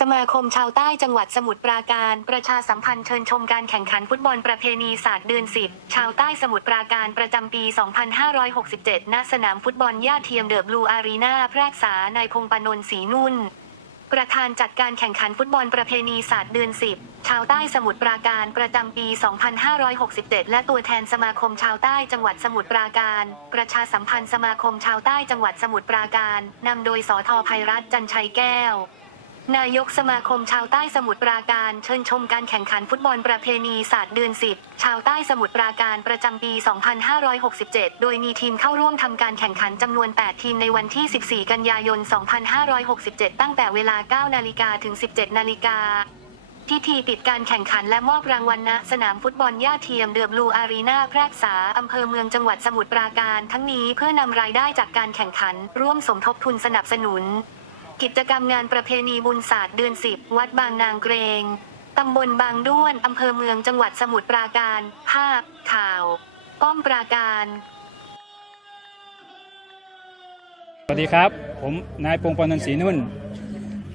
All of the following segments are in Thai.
สมาคมชาวใต้จังหวัดสมุทรปราการ ประชาสัมพันธ์เชิญชมการแข่งขันฟุตบอลประเพณีศาสตร์เดือนสิบชาวใต้สมุทรปราการประจำปี 2567 ณ สนามฟุตบอลย่าเทียมเดอะบลูอารีนาแพรกษานายพงปนนท์ศรีนุ่น ประธานจัดการแข่งขันฟุตบอลประเพณีศาสตร์เดือนสิบชาวใต้สมุทรปราการประจำปี 2567 และตัวแทนสมาคมชาวใต้จังหวัดสมุทรปราการ ประชาสัมพันธ์สมาคมชาวใต้จังหวัดสมุทรปราการนำโดยสอทอภัยรัตน์จันชัยแก้ว นายกสมาคมชาวใต้สมุทรปราการเชิญชมการแข่งขันฟุตบอลประเพณีศาสตร์เดือนสิบชาวใต้สมุทรปราการประจำปี 2567 โดยมีทีมเข้าร่วมทำการแข่งขันจำนวน 8 ทีมในวันที่ 14 กันยายน 2567 ตั้งแต่เวลา 9 นาฬิกาถึง 17 นาฬิกาพิธีปิดการแข่งขันและมอบรางวัลณสนามฟุตบอลย่าเทียมเดือบลูอารีนาแพรกษาอำเภอเมืองจังหวัดสมุทรปราการ ทั้งนี้เพื่อนำรายได้จากการแข่งขัน ร่วมสมทบทุนสนับสนุน กิจกรรมงานประเพณีบุญศาสตร์เดือนสิบวัดบางนางเกรงตำบลบางด้วนอำเภอเมืองจังหวัดสมุทรปราการ ภาพ ข่าว ป้อมปราการ สวัสดีครับ ผมนายพงศ์ปนันศรีนุ่น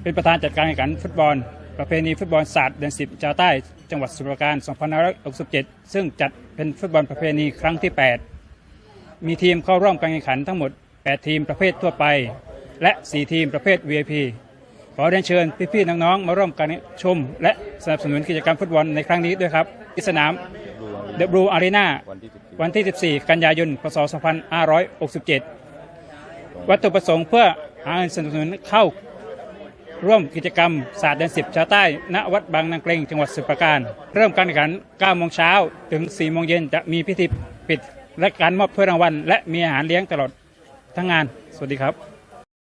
เป็นประธานจัดการแข่งขันฟุตบอล ประเพณีฟุตบอลศาสตร์เดือนสิบชาวใต้จังหวัดสมุทรปราการ 2567 ซึ่งจัดเป็นฟุตบอลประเพณีครั้งที่ 8 มีทีมเข้าร่วมการแข่งขันทั้งหมด 8 ทีมประเภททั่วไป และ 4 ทีมประเภท VIP ขอเรียนเชิญพี่ๆน้องๆมาร่วมกันชม และสนับสนุนกิจกรรมฟุตบอลในครั้งนี้ด้วยครับที่สนามเดบรูอารีนาวันที่วันที่14 กันยายน พศ 2567 วัตถุประสงค์เพื่อหาเงินสนับสนุนเข้าร่วมกิจกรรมศาสตร์เดือนสิบชาวใต้ ณ วัดบางนางเกรงจังหวัดสุพรราการ เริ่มการแข่งขัน9โมงเช้าถึง 4 โมงเย็นจะมีพิธีปิด และการมอบถ้วยรางวัล และมีอาหารเลี้ยงตลอดทั้งงาน สวัสดีครับ